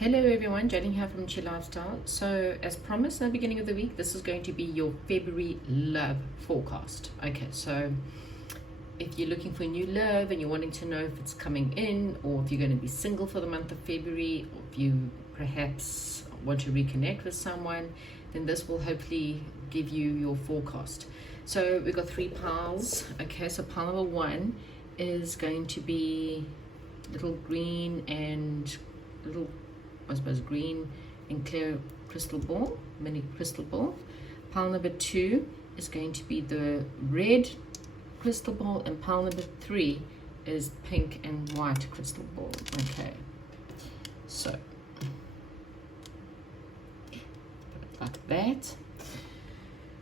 Hello everyone, Jane here from Chill Lifestyle. So as promised in the beginning of the week, this is going to be your February love forecast. Okay, so if you're looking for new love and you're wanting to know if it's coming in, or if you're going to be single for the month of February, or if you perhaps want to reconnect with someone, then this will hopefully give you your forecast. So we've got three piles. Okay, so pile number one is going to be little green and little, I suppose, green and clear crystal ball, mini crystal ball. Pile number two is going to be the red crystal ball, and pile number three is pink and white crystal ball. Okay, so put it like that.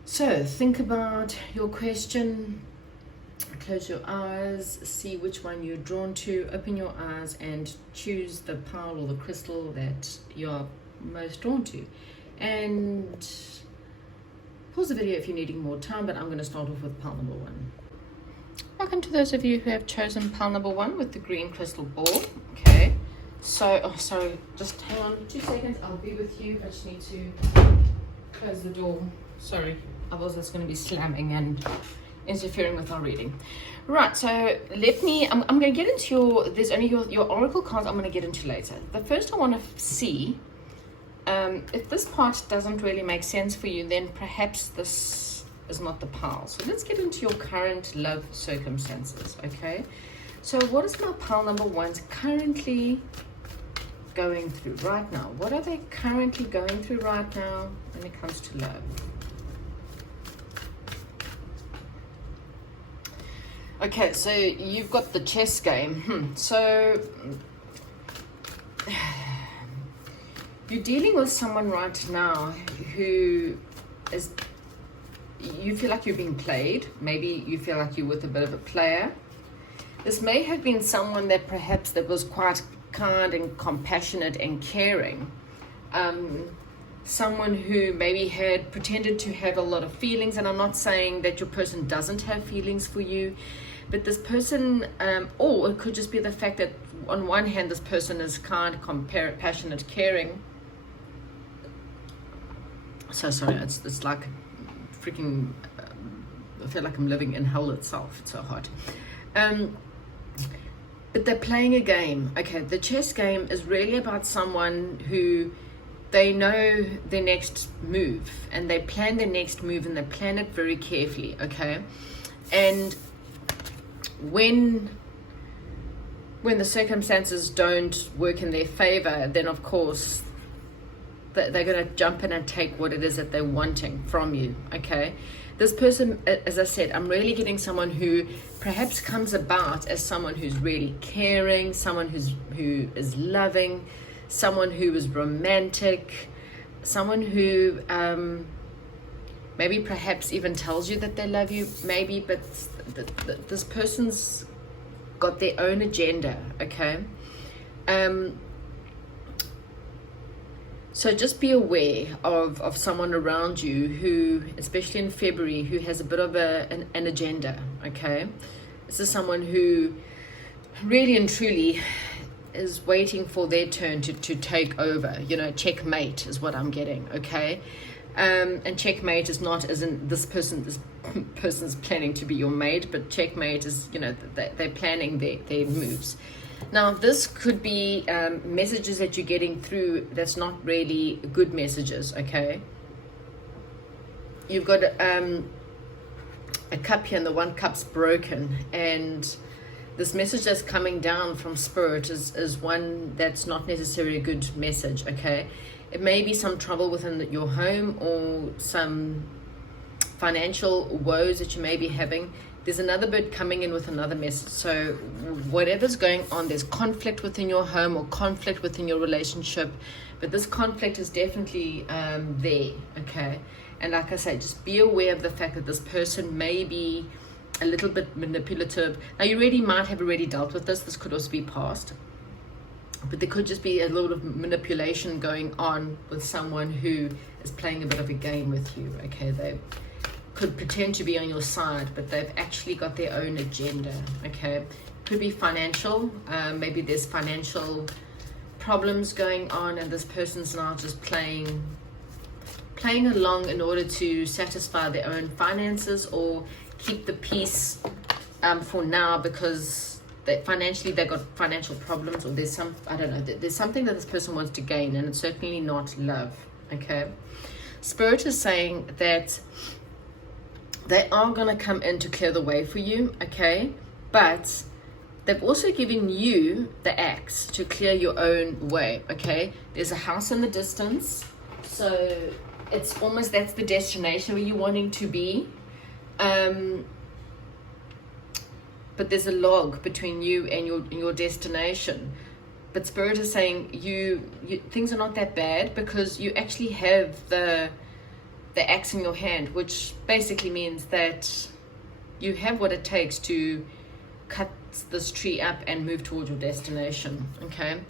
So think about your question. Close your eyes, see which one you're drawn to, open your eyes and choose the pile or the crystal that you're most drawn to. And pause the video if you're needing more time, but I'm going to start off with pile number one. Welcome to those of you who have chosen pile number one with the green crystal ball. Okay, so, sorry, just hang on 2 seconds, I'll be with you. I just need to close the door. Sorry, otherwise it's going to be slamming and interfering with our reading. Right, so I'm going to get into there's only your oracle cards I'm going to get into later. The first I want to see, if this part doesn't really make sense for you, then perhaps this is not the pile. So let's get into your current love circumstances, okay? So what is my pile number ones currently going through right now? What are they currently going through right now when it comes to love? Okay, so you've got the chess game. So you're dealing with someone right now who is, you feel like you're being played. Maybe you feel like you're with a bit of a player. This may have been someone that perhaps that was quite kind and compassionate and caring. Someone who maybe had pretended to have a lot of feelings, and I'm not saying that your person doesn't have feelings for you, but this person, or it could just be the fact that on one hand this person is kind, compassionate, caring. So sorry, it's like freaking, I feel like I'm living in hell itself, it's so hot. But they're playing a game. Okay, the chess game is really about someone who they know their next move, and they plan their next move, and they plan it very carefully, okay? And when the circumstances don't work in their favor, then of course they're going to jump in and take what it is that they're wanting from you, okay? This person, as I said, I'm really getting someone who perhaps comes about as someone who's really caring, someone who is loving, someone who is romantic, someone who maybe perhaps even tells you that they love you, maybe, but this person's got their own agenda, okay? So just be aware of someone around you who, especially in February, who has a bit of an agenda, okay? This is someone who really and truly is waiting for their turn to take over. You know, checkmate is what I'm getting, okay? And checkmate is not as in this person's planning to be your mate, but checkmate is, you know, they're planning their moves. Now, this could be messages that you're getting through that's not really good messages, okay? You've got a cup here, and the one cup's broken, and this message that's coming down from Spirit is one that's not necessarily a good message, okay? It may be some trouble within your home, or some financial woes that you may be having. There's another bird coming in with another message. So whatever's going on, there's conflict within your home or conflict within your relationship, but this conflict is definitely there, okay? And like I say, just be aware of the fact that this person may be a little bit manipulative. Now, you really might have already dealt with this. This could also be past, but there could just be a little bit of manipulation going on with someone who is playing a bit of a game with you, okay? They could pretend to be on your side, but they've actually got their own agenda, okay? Could be financial. Maybe there's financial problems going on, and this person's now just playing along in order to satisfy their own finances or keep the peace for now, because financially they got financial problems, or there's there's something that this person wants to gain, and it's certainly not love. Okay, Spirit is saying that they are going to come in to clear the way for you. Okay, but they've also given you the axe to clear your own way. Okay, there's a house in the distance, so it's almost, that's the destination where you're wanting to be. But there's a log between you and your destination. But Spirit is saying you things are not that bad, because you actually have the axe in your hand, which basically means that you have what it takes to cut this tree up and move towards your destination. Okay,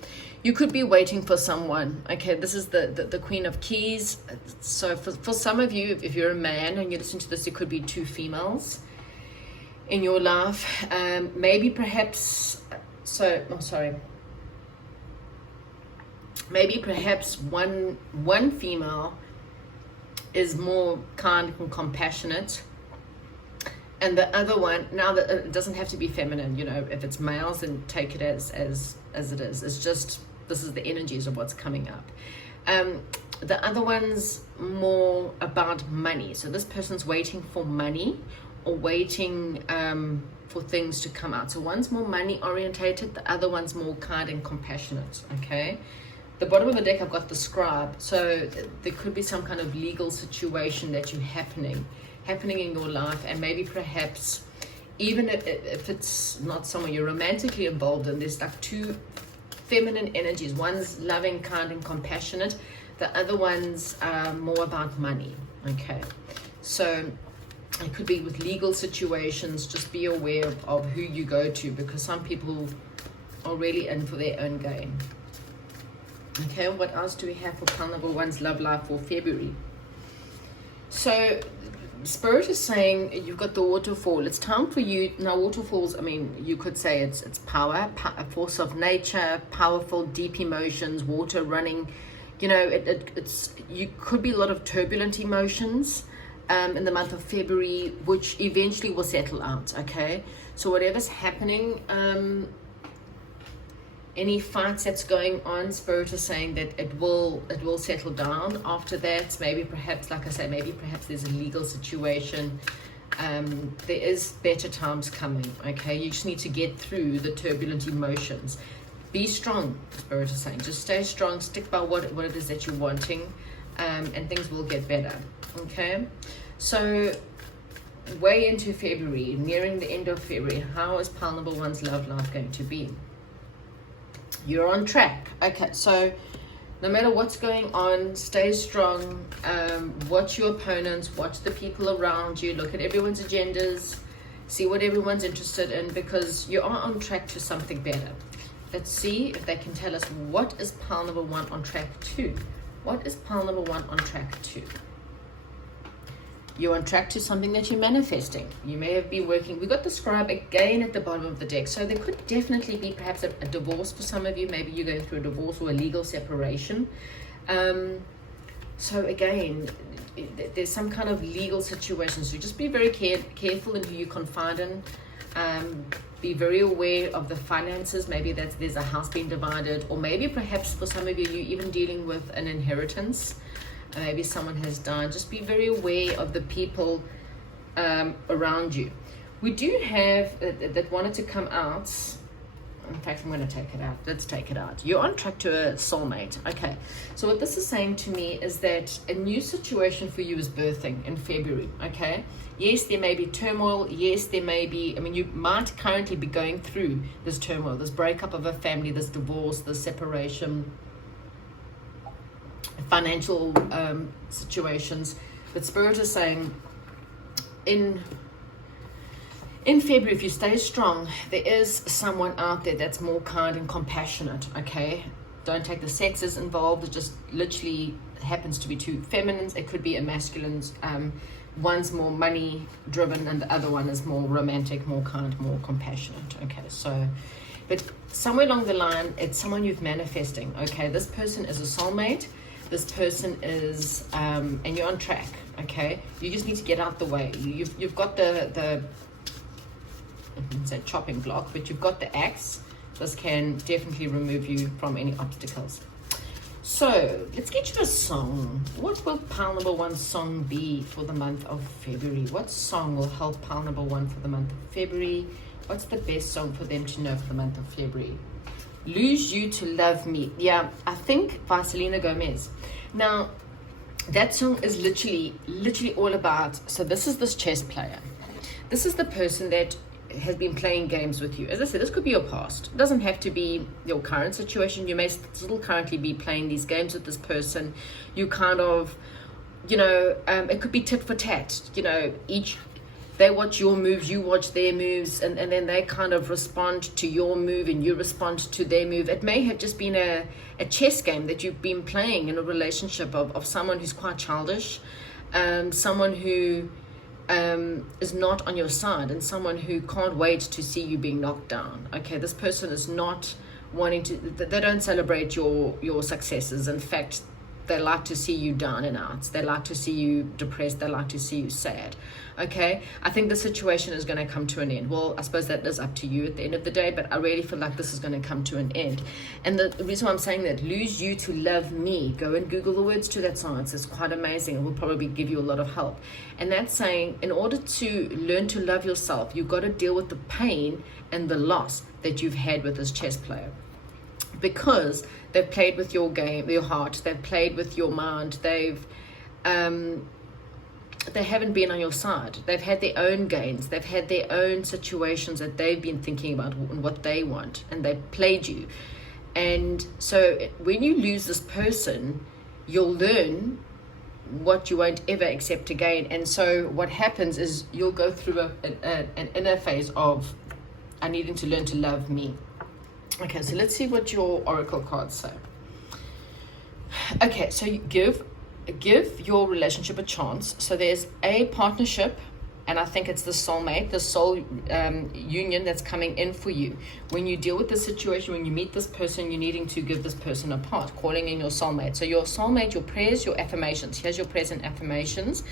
you could be waiting for someone. Okay, this is the Queen of Keys. So for some of you, if you're a man and you listen to this, it could be 2 females in your life. Maybe perhaps one female is more kind and compassionate, and the other one, now that it doesn't have to be feminine, you know, if it's males, then take it as it is. It's just, this is the energies of what's coming up. The other one's more about money. So this person's waiting for money, or waiting for things to come out. So one's more money orientated, the other one's more kind and compassionate. Okay, the bottom of the deck I've got the Scribe. So there could be some kind of legal situation that you're happening in your life, and maybe perhaps even if it's not someone you're romantically involved in, there's like 2 feminine energies. One's loving, kind and compassionate, the other one's more about money. Okay, so it could be with legal situations. Just be aware of who you go to, because some people are really in for their own gain. Okay, what else do we have for pile number 1's love life for February? So Spirit is saying you've got the waterfall. It's time for you now. Waterfalls, I mean, you could say it's power, a force of nature, powerful, deep emotions, water running. You know, it's you could be a lot of turbulent emotions in the month of February, which eventually will settle out. Okay, so whatever's happening, any fights that's going on, Spirit is saying that it will settle down after that. Maybe perhaps, like I say, maybe perhaps there's a legal situation. There is better times coming. Okay, you just need to get through the turbulent emotions. Be strong, Spirit is saying. Just stay strong, stick by what it is that you're wanting, and things will get better. Okay, so way into February, nearing the end of February, how is pile number 1's love life going to be? You're on track. Okay, so no matter what's going on, stay strong. Watch your opponents, watch the people around you, look at everyone's agendas, see what everyone's interested in, because you are on track to something better. Let's see if they can tell us, what is pile number 1 on track to? What is pile number 1 on track to? You're on track to something that you're manifesting. You may have been working. We got the Scribe again at the bottom of the deck. So there could definitely be perhaps a divorce for some of you. Maybe you're going through a divorce or a legal separation. So again, there's some kind of legal situation. So just be very careful in who you confide in. Be very aware of the finances. Maybe there's a house being divided, or maybe perhaps for some of you, you're even dealing with an inheritance. Maybe someone has died. Just be very aware of the people around you. We do have that wanted to come out. In fact, I'm going to take it out. Let's take it out. You're on track to a soulmate. Okay, so what this is saying to me is that a new situation for you is birthing in February. Okay, yes, there may be turmoil. Yes, there may be, I mean, you might currently be going through this turmoil, this breakup of a family, this divorce, this separation, financial situations. But Spirit is saying in February, if you stay strong, there is someone out there that's more kind and compassionate. Okay, don't take the sexes involved. It just literally happens to be 2 feminines. It could be a masculine's. One's more money driven and the other one is more romantic, more kind, more compassionate. Okay, so but somewhere along the line, it's someone you're manifesting. Okay, this person is a soulmate. This person is, and you're on track. Okay, you just need to get out the way. You've got the it's a chopping block, but you've got the axe. This can definitely remove you from any obstacles. So let's get you a song. What will pile number one song be for the month of February? What song will help pile number one for the month of February? What's the best song for them to know for the month of February? Lose You to Love Me. Yeah, I think by Selena Gomez. Now, that song is literally all about, so this is this chess player. This is the person that has been playing games with you. As I said, this could be your past. It doesn't have to be your current situation. You may still currently be playing these games with this person. You kind of, it could be tit for tat. They watch your moves, you watch their moves, and then they kind of respond to your move and you respond to their move. It may have just been a chess game that you've been playing in a relationship of someone who's quite childish, someone who is not on your side, and someone who can't wait to see you being knocked down. Okay, this person is not wanting to, they don't celebrate your successes. In fact, they like to see you down and out. They like to see you depressed. They like to see you sad. Okay, I think the situation is going to come to an end. Well, I suppose that is up to you at the end of the day, but I really feel like this is going to come to an end. And the reason why I'm saying that, Lose You to Love Me, go and Google the words to that song. It's quite amazing. It will probably give you a lot of help. And that's saying, in order to learn to love yourself, you've got to deal with the pain and the loss that you've had with this chess player. Because they've played with your game, your heart, they've played with your mind, they haven't been on your side. They've had their own gains, they've had their own situations that they've been thinking about and what they want, and they've played you. And so when you lose this person, you'll learn what you won't ever accept again. And so what happens is you'll go through an inner phase of, I needing to learn to love me. Okay, so let's see what your oracle cards say. Okay, so you give your relationship a chance. So there's a partnership, and I think it's the soulmate, the soul union that's coming in for you. When you deal with the situation, when you meet this person, you're needing to give this person a part, calling in your soulmate. So your soulmate, your prayers, your affirmations. Here's your present affirmations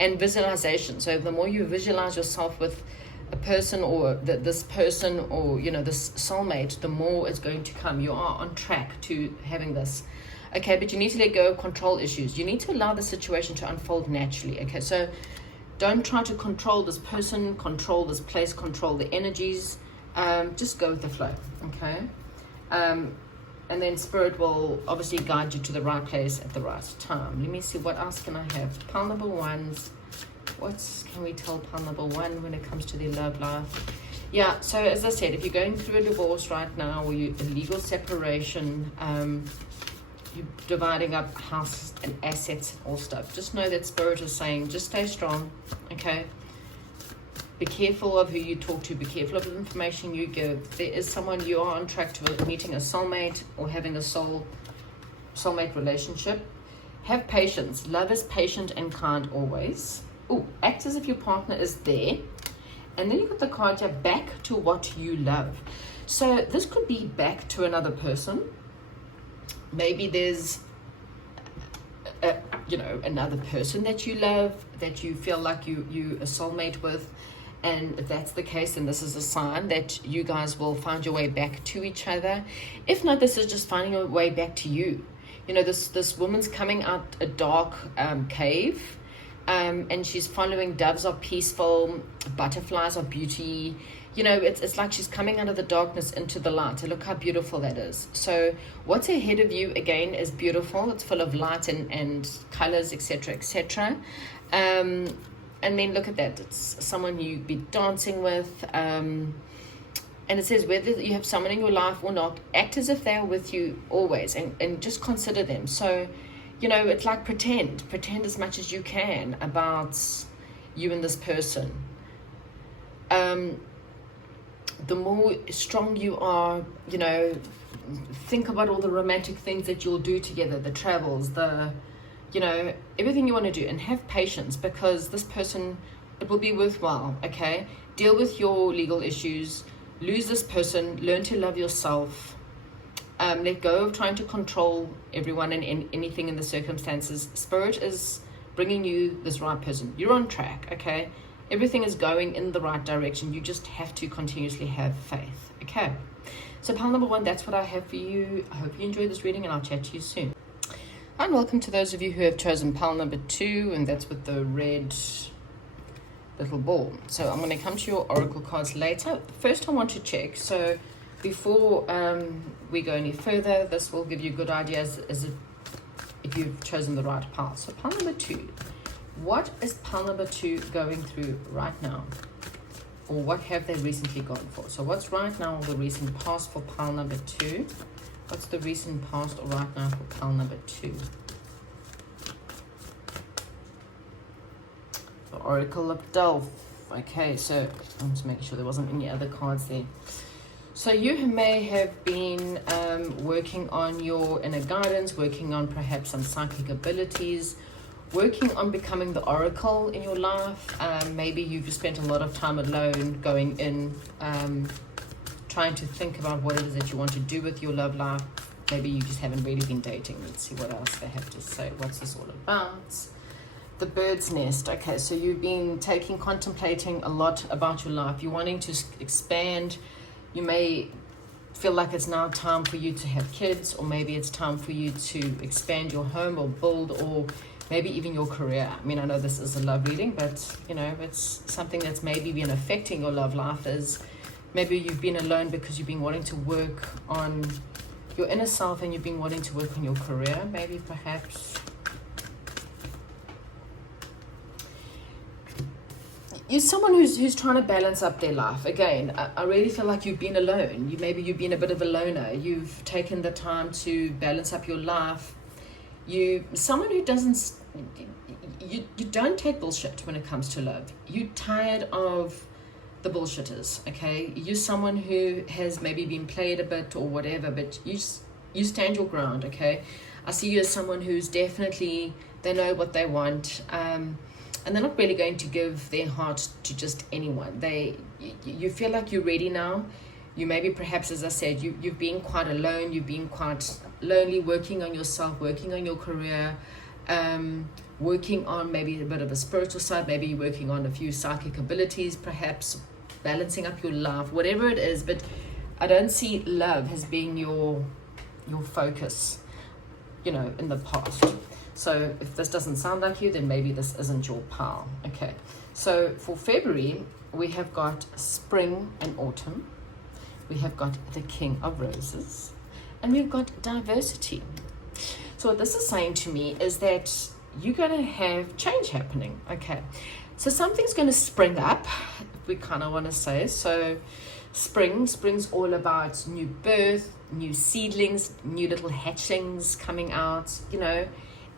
and visualization. So the more you visualize yourself with a person or this person or this soulmate, the more it's going to come. You are on track to having this. Okay, but you need to let go of control issues. You need to allow the situation to unfold naturally. Okay, so don't try to control this person, control this place, control the energies. Just go with the flow. Okay, and then spirit will obviously guide you to the right place at the right time. Let me see, what else can I have? Pile number ones. What can we tell pile number one when it comes to their love life? Yeah, so as I said, if you're going through a divorce right now, or a legal separation, you're dividing up house and assets and all stuff, just know that spirit is saying, just stay strong, okay? Be careful of who you talk to. Be careful of the information you give. There is someone you are on track to meeting, a soulmate or having a soulmate relationship. Have patience. Love is patient and kind always. Oh, act as if your partner is there. And then you've got the card here, back to what you love. So this could be back to another person. Maybe there's, another person that you love, that you feel like you a soulmate with. And if that's the case, then this is a sign that you guys will find your way back to each other. If not, this is just finding your way back to you. This woman's coming out a dark cave. And she's following doves are peaceful, butterflies are beauty. It's like she's coming out of the darkness into the light. And look how beautiful that is. So what's ahead of you, again, is beautiful. It's full of light and colors, etc., etc. And then look at that. It's someone you'd be dancing with. And it says, whether you have someone in your life or not, act as if they're with you always, and just consider them. So it's like pretend as much as you can about you and this person. The more strong you are, think about all the romantic things that you'll do together, the travels, everything you want to do, and have patience, because this person, it will be worthwhile. Okay, deal with your legal issues, lose this person, learn to love yourself, let go of trying to control everyone and anything in the circumstances. Spirit is bringing you this right person. You're on track, okay? Everything is going in the right direction. You just have to continuously have faith, okay? So pile number 1, that's what I have for you. I hope you enjoyed this reading, and I'll chat to you soon. And welcome to those of you who have chosen pile number 2, and that's with the red little ball. So I'm going to come to your oracle cards later. First, I want to check. So before we go any further, this will give you good ideas as if you've chosen the right pile. So pile number 2, what is pile number 2 going through right now? Or what have they recently gone for? So what's right now or the recent past for pile number 2? What's the recent past or right now for pile number 2? The Oracle of Delph. Okay, so I'm just making sure there wasn't any other cards there. So you may have been working on your inner guidance, working on perhaps some psychic abilities, working on becoming the oracle in your life. Maybe you've spent a lot of time alone going in, trying to think about what it is that you want to do with your love life. Maybe you just haven't really been dating. Let's see what else they have to say. What's this all about? The bird's nest. Okay, so you've been contemplating a lot about your life. You're wanting to expand. You may feel like it's now time for you to have kids, or maybe it's time for you to expand your home or build, or maybe even your career. I mean, I know this is a love reading, but you know, it's something that's maybe been affecting your love life. Is maybe you've been alone because you've been wanting to work on your inner self, and you've been wanting to work on your career. Maybe perhaps you're someone who's trying to balance up their life. Again, I really feel like you've been alone. Maybe you've been a bit of a loner. You've taken the time to balance up your life. Someone who doesn't, you don't take bullshit when it comes to love. You're tired of the bullshitters, okay? You're someone who has maybe been played a bit or whatever, but you stand your ground, okay? I see you as someone who's definitely, they know what they want, and they're not really going to give their heart to just anyone. You feel like you're ready now. You maybe perhaps, as I said, you've been quite alone, you've been quite lonely, working on yourself, working on your career, working on maybe a bit of a spiritual side, maybe you're working on a few psychic abilities, perhaps balancing up your life, whatever it is. But I don't see love as being your focus, in the past. So if this doesn't sound like you, then maybe this isn't your pile. Okay, so for February, we have got spring and autumn. We have got the King of Roses, and we've got diversity. So what this is saying to me is that you're going to have change happening. Okay, so something's going to spring up, we kind of want to say. So spring's all about new birth, new seedlings, new little hatchlings coming out.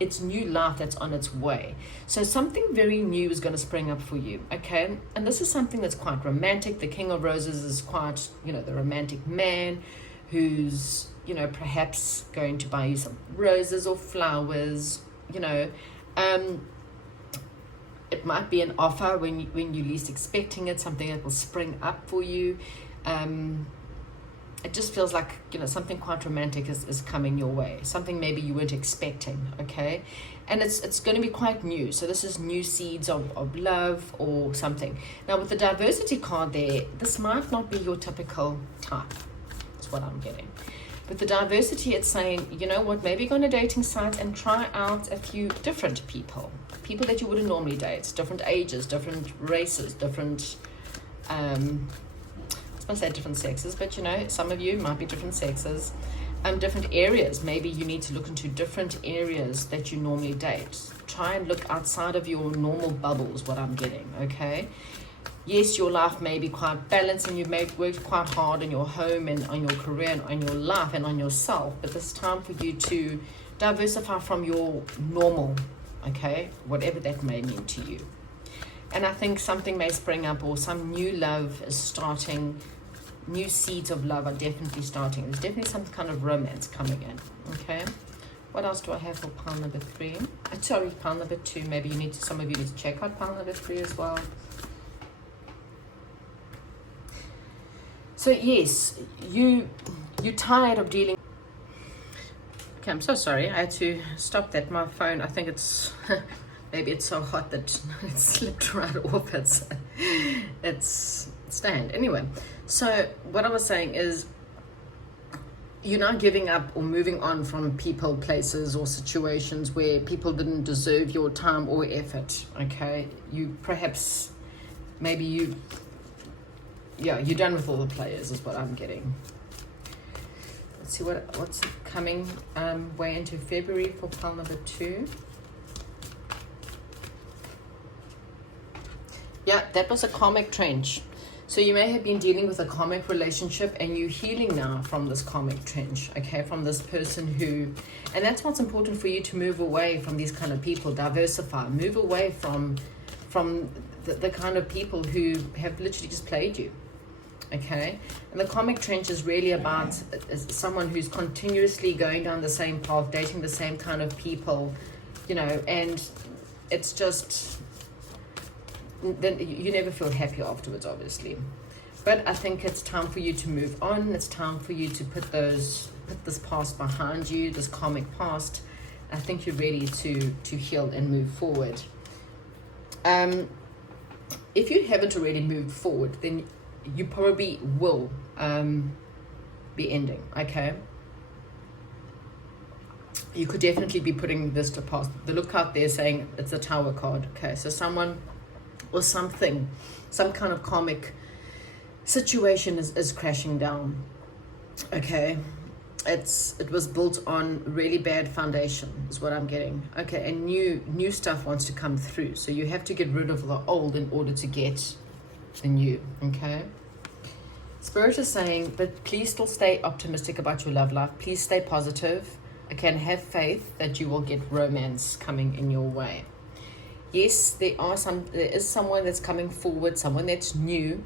It's new life that's on its way. So something very new is going to spring up for you, okay? And this is something that's quite romantic. The King of Roses is quite, the romantic man who's, perhaps going to buy you some roses or flowers, It might be an offer when you're least expecting it, something that will spring up for you. It just feels like, something quite romantic is coming your way. Something maybe you weren't expecting, okay? And it's going to be quite new. So this is new seeds of love or something. Now with the diversity card there, this might not be your typical type. That's what I'm getting. With the diversity, it's saying, you know what, maybe go on a dating site and try out a few different people that you wouldn't normally date, different ages, different races, different, I was going to say different sexes, but some of you might be different sexes, different areas. Maybe you need to look into different areas that you normally date. Try and look outside of your normal bubbles, what I'm getting, okay? Yes, your life may be quite balanced and you may have worked quite hard in your home and on your career and on your life and on yourself, but it's time for you to diversify from your normal, okay? Whatever that may mean to you. And I think something may spring up, or some new love is starting. New seeds of love are definitely starting. There's definitely some kind of romance coming in, okay? What else do I have for pile number 3? Sorry, pile number 2. Maybe some of you need to check out pile number 3 as well. So yes, you're tired of dealing. Okay, I'm so sorry. I had to stop that. My phone, I think it's maybe it's so hot that it slipped right off its stand. Anyway, so what I was saying is, you're not giving up or moving on from people, places, or situations where people didn't deserve your time or effort. Okay, you perhaps, maybe you're done with all the players, is what I'm getting. Let's see what's coming way into February for pile number 2. Yeah, that was a karmic trench. So you may have been dealing with a karmic relationship, and you're healing now from this karmic trench, okay, from this person who, and that's what's important for you, to move away from these kind of people, diversify, move away from the kind of people who have literally just played you, okay. And the karmic trench is really about someone who's continuously going down the same path, dating the same kind of people, you know, and it's just, then you never feel happy afterwards, obviously. But I think it's time for you to move on. It's time for you to put this past behind you, this karmic past. I think you're ready to heal and move forward. If you haven't already moved forward, then you probably will be ending, okay? You could definitely be putting this to past. The lookout there saying it's a Tower card, okay? So someone or something, some kind of karmic situation is crashing down, okay? It was built on really bad foundation, is what I'm getting, okay? And new stuff wants to come through, so you have to get rid of the old in order to get the new, okay? Spirit is saying, but please still stay optimistic about your love life. Please stay positive, okay, and have faith that you will get romance coming in your way. Yes, there is someone that's coming forward, someone that's new,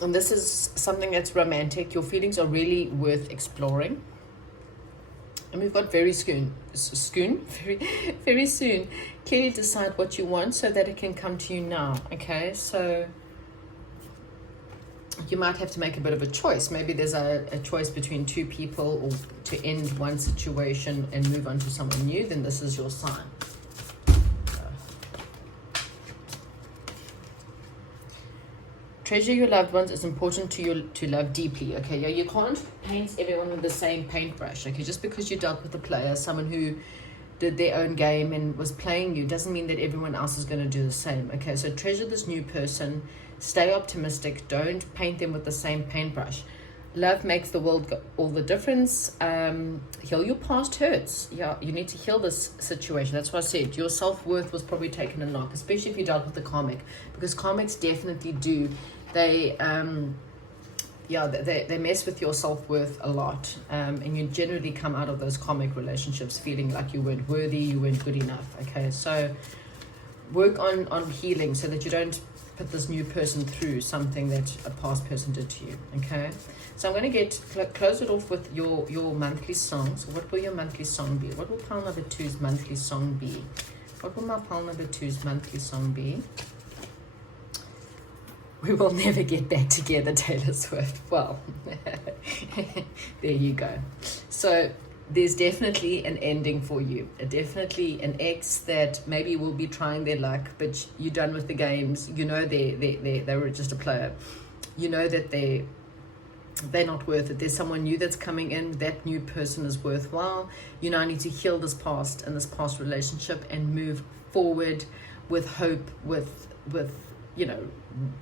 and this is something that's romantic. Your feelings are really worth exploring. And we've got very soon, very soon. Clearly decide what you want so that it can come to you now, okay? So you might have to make a bit of a choice. Maybe there's a choice between two people, or to end one situation and move on to someone new, then this is your sign. Treasure your loved ones. Is important to you to love deeply, okay? Yeah, you can't paint everyone with the same paintbrush, okay? Just because you dealt with a player, someone who did their own game and was playing you, doesn't mean that everyone else is going to do the same, okay? So treasure this new person. Stay optimistic. Don't paint them with the same paintbrush. Love makes the world all the difference. Heal your past hurts. Yeah, you need to heal this situation. That's what I said. Your self-worth was probably taken a knock, especially if you dealt with the karmic, because karmics definitely do. They mess with your self-worth a lot, and you generally come out of those karmic relationships feeling like you weren't worthy, you weren't good enough, okay? So work on healing so that you don't put this new person through something that a past person did to you, okay? So I'm going to close it off with your monthly songs. What will your monthly song be? What will pile number 2's monthly song be? What will my pile number 2's monthly song be? We will never get back together, Taylor Swift. Well, there you go. So there's definitely an ending for you. Definitely an ex that maybe will be trying their luck, but you're done with the games. You know they were just a player. You know that they're not worth it. There's someone new that's coming in. That new person is worthwhile. You now need to heal this past and this past relationship and move forward with hope, with you know,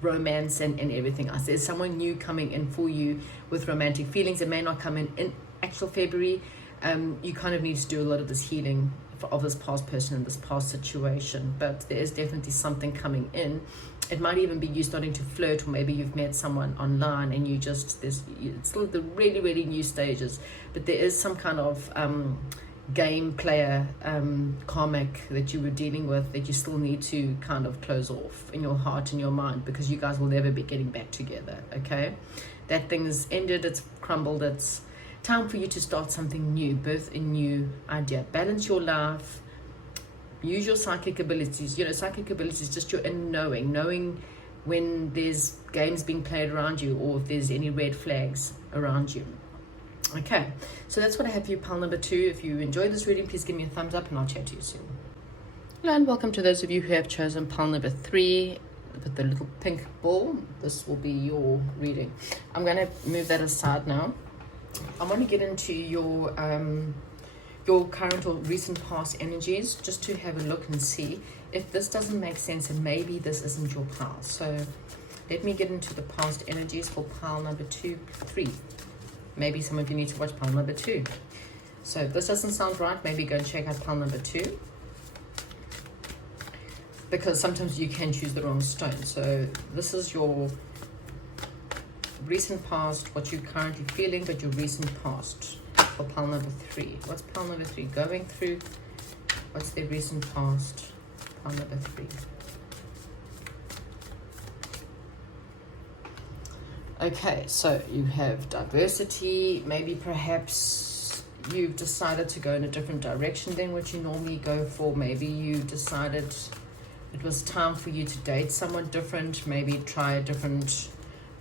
romance and everything else. There's someone new coming in for you with romantic feelings. It may not come in actual February. You kind of need to do a lot of this healing of this past person and this past situation, but there is definitely something coming in. It might even be you starting to flirt, or maybe you've met someone online and it's still the really, really new stages, but there is some kind of game player karmic that you were dealing with that you still need to kind of close off in your heart and your mind, because you guys will never be getting back together, okay? That thing is ended, it's crumbled, it's time for you to start something new, birth a new idea, balance your life, use your psychic abilities. You know, psychic abilities is just your inner knowing when there's games being played around you, or if there's any red flags around you. Okay, so that's what I have for you, pile number 2. If you enjoyed this reading, please give me a thumbs up, and I'll chat to you soon. Hello, and welcome to those of you who have chosen pile number 3 with the little pink ball. This will be your reading. I'm going to move that aside now. I want to get into your current or recent past energies, just to have a look and see if this doesn't make sense, and maybe this isn't your pile. So let me get into the past energies for pile number 2, 3. Maybe some of you need to watch pile number 2. So if this doesn't sound right, maybe go and check out pile number 2, because sometimes you can choose the wrong stone. So this is your recent past, what you're currently feeling, but your recent past for pile number 3. What's pile number 3 going through? What's their recent past? Pile number 3. Okay, so you have diversity. Maybe perhaps you've decided to go in a different direction than what you normally go for. Maybe you decided it was time for you to date someone different. Maybe try a different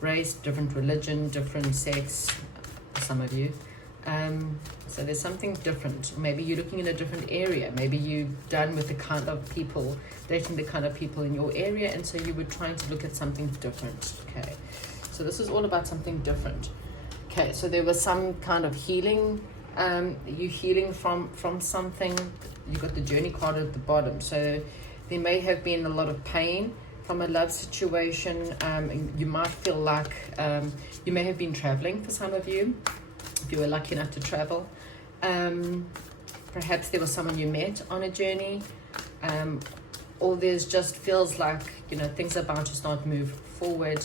race, different religion, different sex, some of you. So there's something different. Maybe you're looking in a different area. Maybe you're done with the kind of people, dating the kind of people in your area, and so you were trying to look at something different. Okay, so this is all about something different. Okay, so there was some kind of healing. You healing from something. You got the journey card at the bottom. So there may have been a lot of pain from a love situation. You might feel like you may have been traveling for some of you, if you were lucky enough to travel. Perhaps there was someone you met on a journey, or there's just feels like, you know, things are about to start move forward,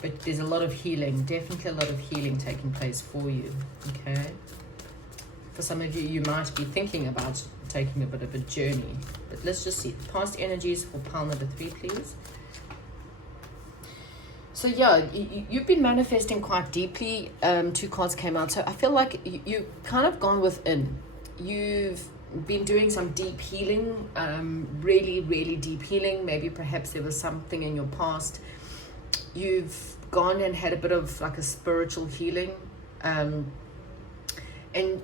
but there's a lot of healing, definitely a lot of healing taking place for you. Okay, for some of you, you might be thinking about taking a bit of a journey, but let's just see past energies for pile number 3, please. So yeah, you've been manifesting quite deeply. 2 cards came out, so I feel like you've kind of gone within. You've been doing some deep healing, really deep healing. Maybe perhaps there was something in your past. You've gone and had a bit of like a spiritual healing, and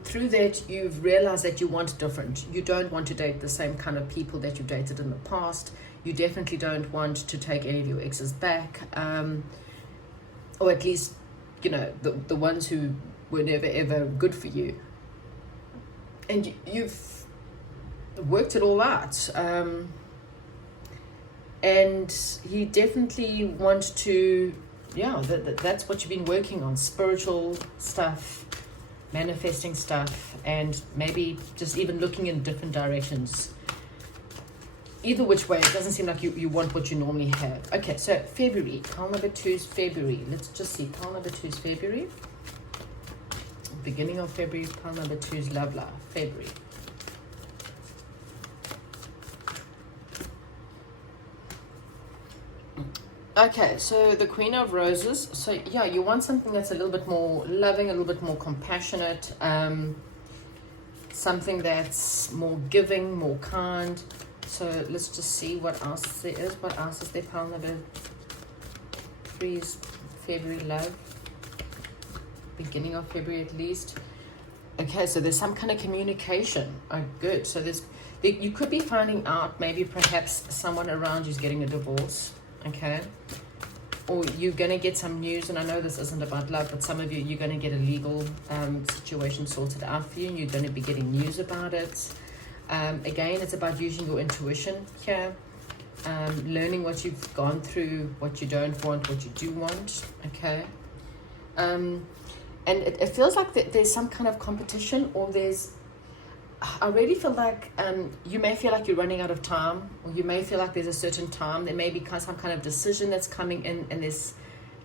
through that you've realized that you want different. You don't want to date the same kind of people that you've dated in the past. You definitely don't want to take any of your exes back, or at least, you know, the ones who were never ever good for you. And you've worked it all out, and you definitely want to, yeah, that's what you've been working on, spiritual stuff, manifesting stuff, and maybe just even looking in different directions. Either which way, it doesn't seem like you want what you normally have. Okay, so February, pile number 2 is February. Let's just see, pile number 2 is February. Beginning of February, pile number 2 is Love Life, February. Okay, so the Queen of Roses. So yeah, you want something that's a little bit more loving, a little bit more compassionate, something that's more giving, more kind. So let's just see what else there is. What else is there? Pile number 3 is February, love. Beginning of February at least. Okay, so there's some kind of communication. Oh, good. So you could be finding out, maybe perhaps someone around you is getting a divorce. Okay, or you're going to get some news, and I know this isn't about love, but some of you're going to get a legal situation sorted out for you, and you're going to be getting news about it. Again, it's about using your intuition here, learning what you've gone through, what you don't want, what you do want. Okay, and it feels like there's some kind of competition, or I really feel like you may feel like you're running out of time, or you may feel like there's a certain time. There may be some kind of decision that's coming in, and this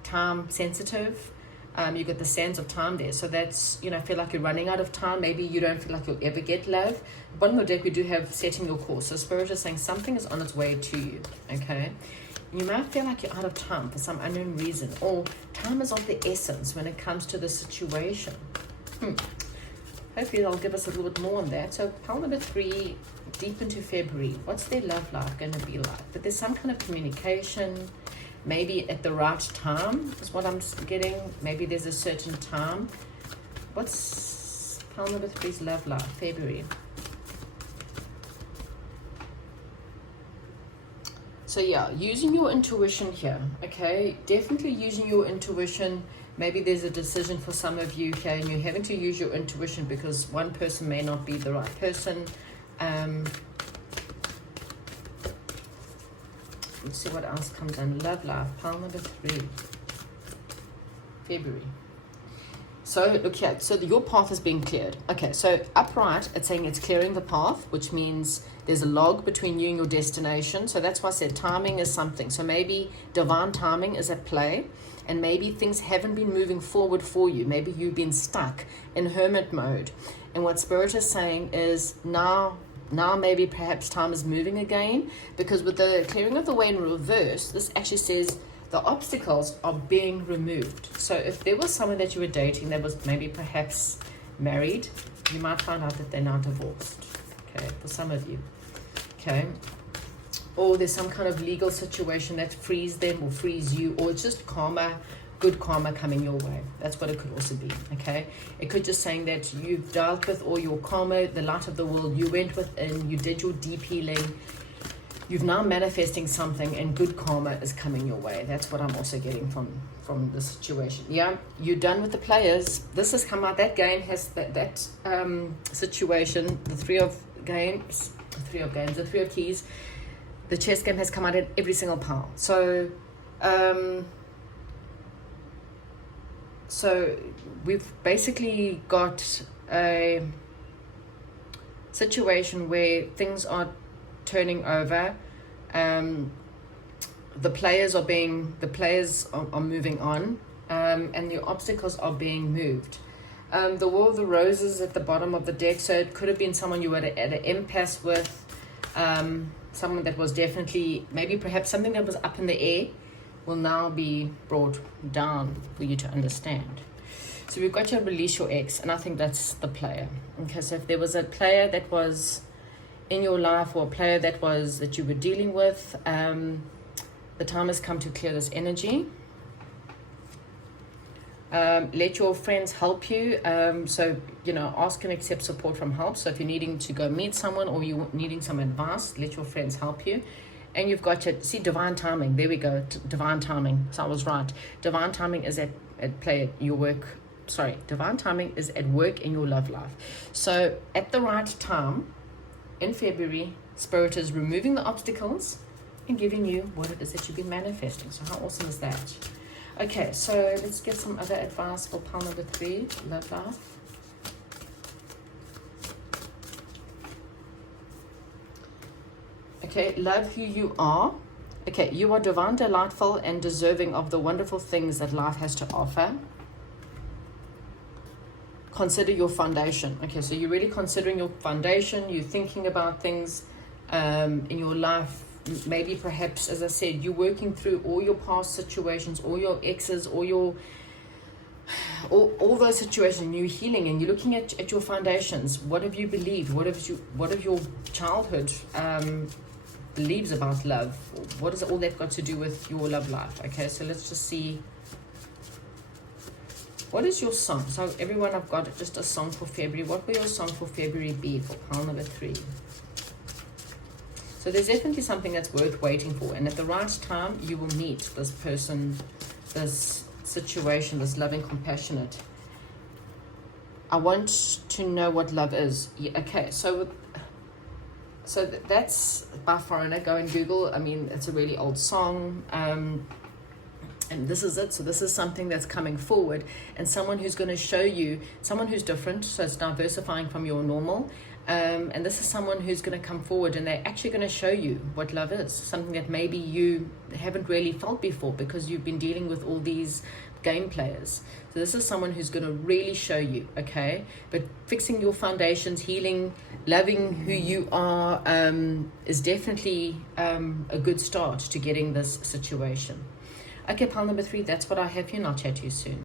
time sensitive. You got the sands of time there, so that's, you know, feel like you're running out of time. Maybe you don't feel like you'll ever get love. Bottom of the deck, we do have setting your course. So Spirit is saying something is on its way to you. Okay, you might feel like you're out of time for some unknown reason, or time is of the essence when it comes to the situation. Hopefully they'll give us a little bit more on that. So pile number 3, deep into February, what's their love life going to be like? But there's some kind of communication. maybe at the right time is what I'm getting. Maybe there's a certain time. What's pile number 3's love life? February. So yeah, using your intuition here, okay? Definitely using your intuition. Maybe there's a decision for some of you here and you're having to use your intuition because one person may not be the right person. Let's see what else comes in. Love life, pile number 3, February. So look here, so your path is being cleared. Okay, so upright, it's saying it's clearing the path, which means there's a log between you and your destination. So that's why I said timing is something. So maybe divine timing is at play, and maybe things haven't been moving forward for you. Maybe you've been stuck in hermit mode. And what Spirit is saying is now maybe perhaps time is moving again, because with the clearing of the way in reverse, this actually says the obstacles are being removed. So if there was someone that you were dating that was maybe perhaps married, you might find out that they're now divorced, okay, for some of you, okay? Or there's some kind of legal situation that frees them or frees you, or it's just karma, good karma coming your way. That's what it could also be, okay? It could just saying that you've dealt with all your karma, the light of the world, you went within, you did your deep healing, you've now manifesting something and good karma is coming your way. That's what I'm also getting from the situation. Yeah, you're done with the players. This has come out. That game has that situation, the three of keys. The chess game has come out in every single pile. So so we've basically got a situation where things are turning over. The players are moving on, and the obstacles are being moved. The War of the Roses at the bottom of the deck, so it could have been someone you were at an impasse with, someone that was definitely, maybe perhaps something that was up in the air will now be brought down for you to understand. So we've got you to release your ex, and I think that's the player. Okay, so if there was a player that was in your life, or a player that you were dealing with, the time has come to clear this energy. Let your friends help you. So, ask and accept support from help. So if you're needing to go meet someone or you're needing some advice, let your friends help you. And you've got your, see, divine timing. There we go, divine timing. So I was right. Divine timing is at play at your work. Sorry, divine timing is at work in your love life. So at the right time, in February, Spirit is removing the obstacles and giving you what it is that you've been manifesting. So how awesome is that? Okay, so let's get some other advice for pile number 3, love life. Okay, love who you are. Okay, you are divine, delightful, and deserving of the wonderful things that life has to offer. Consider your foundation. Okay, so you're really considering your foundation. You're thinking about things in your life. Maybe perhaps, as I said, you're working through all your past situations, all your exes, all those situations. You're healing and you're looking at your foundations. What have you believed? What have your childhood believes about love? What has all that got to do with your love life? Okay, so let's just see. What is your song? So everyone, I've got just a song for February. What will your song for February be for pile number 3? So there's definitely something that's worth waiting for. And at the right time, you will meet this person, this situation, this loving, compassionate. I want to know what love is. Yeah, okay, so that's by Foreigner. Go and Google. I mean, it's a really old song. And this is it. So this is something that's coming forward, and someone who's going to show you, someone who's different. So it's diversifying from your normal. And this is someone who's going to come forward, and they're actually going to show you what love is, something that maybe you haven't really felt before because you've been dealing with all these game players. So this is someone who's going to really show you, okay? But fixing your foundations, healing, loving who you are is definitely a good start to getting this situation. Okay, pile number 3, that's what I have here, and I'll chat to you soon.